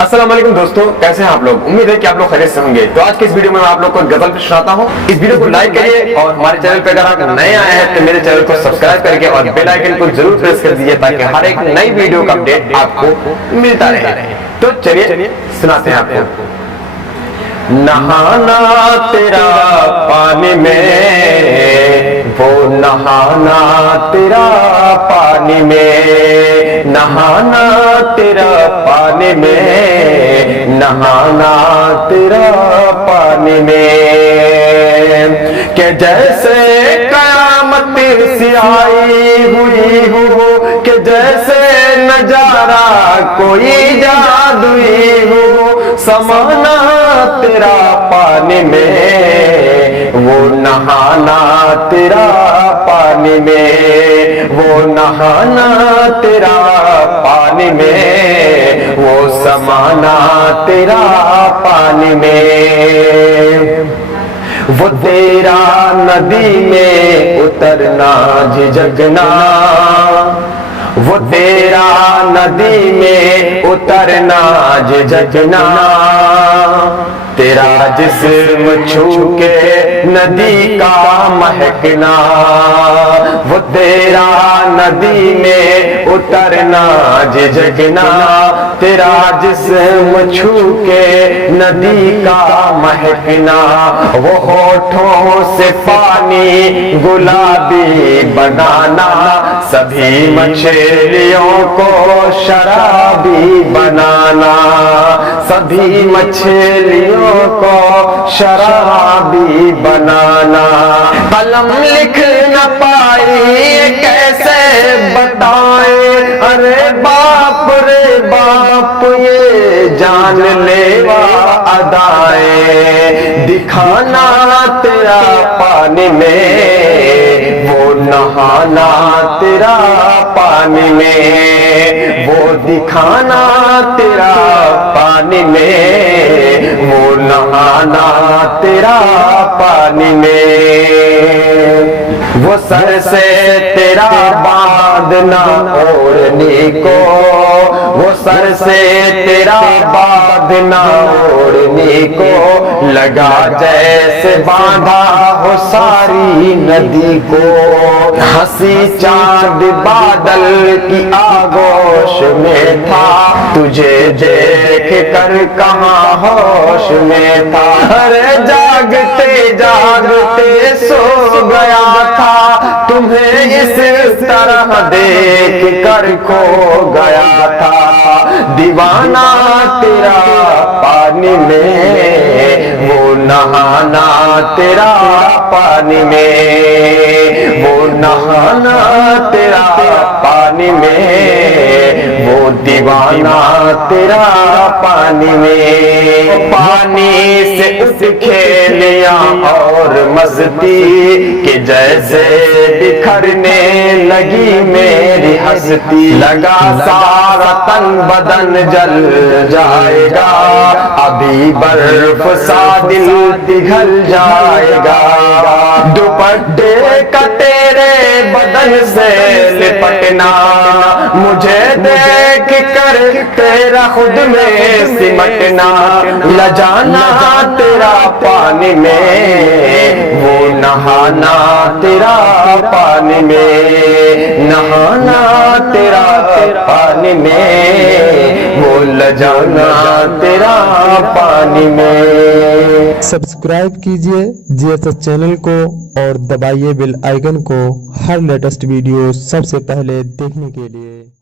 अस्सलाम वालेकुम दोस्तों, कैसे हैं आप लोग। उम्मीद है कि आप लोग खैरियत से होंगे। तो आज के इस वीडियो में मैं आप लोग को गजल पे सुनाता हूँ। इस वीडियो को लाइक करिए और हमारे चैनल पे अगर आप नए आए हैं तो मेरे चैनल को सब्सक्राइब करके और बेल आइकन को जरूर प्रेस कर दीजिए ताकि हर एक नई वीडियो का अपडेट आपको मिलता रहे। तो चलिए सुनाते हैं आपको। नहाना तेरा पानी में, वो नहाना तेरा पानी में, नहाना तेरा पानी में, नहाना तेरा पानी में, कि जैसे कयामत से आई हुई हो, कि जैसे नजारा कोई जादुई हो, समाना तेरा पानी में, वो नहाना तेरा पानी में, वो नहाना तेरा पानी में, वो समाना तेरा पानी में, वो तेरा नदी में उतरना झिझकना, वो तेरा नदी में उतरना झिझकना, तेरा जिस्म छू के नदी का महकना, वो तेरा नदी में उतरना झिझकना, तेरा जिस्म छू के नदी का महकना, वो होठों से पानी गुलाबी बनाना, सभी मछलियों को शराबी बनाना, सभी मछलियों को शराबी बनाना, कलम लिख न पाई कैसे बताए, अरे बाप रे बाप ये जान लेवा अदाए, दिखाना तेरा पानी में, वो नहाना तेरा पानी में, वो दिखाना तेरा पानी में, वो नहाना तेरा पानी में, वो सर से तेरा बांधना ओढ़नी को, वो सर से तेरा बांधना ओढ़नी को, लगा जैसे बांधा हो सारी नदी को, हंसी चांद बादल की आगोश में था, तुझे देख कर कहाँ होश में था, अरे जागते जागते सो गया था, तुम्हें इस तरह देख कर खो गया था, दीवाना तेरा पानी में, वो नहाना तेरा पानी में, वो नहाना तेरा पानी में, वो दीवाना तेरा पानी में, पानी से उस खेलिया और मस्ती के जैसे बिखरने लगी मेरी हस्ती, लगा सारा तन बदन जल जाएगा, अभी बर्फ सा दिल पिघल जाएगा, दुपट्टे का तेरे बदन से लिपटना, मुझे देख कर तेरा खुद में सिमटना, लजाना तेरा पानी में, वो नहाना तेरा पानी में, नहाना तेरा पानी में, वो लजाना तेरा पानी में। सब्सक्राइब कीजिए जीएसएस चैनल को और दबाइए बेल आइकन को हर लेटेस्ट वीडियो सबसे पहले देखने के लिए।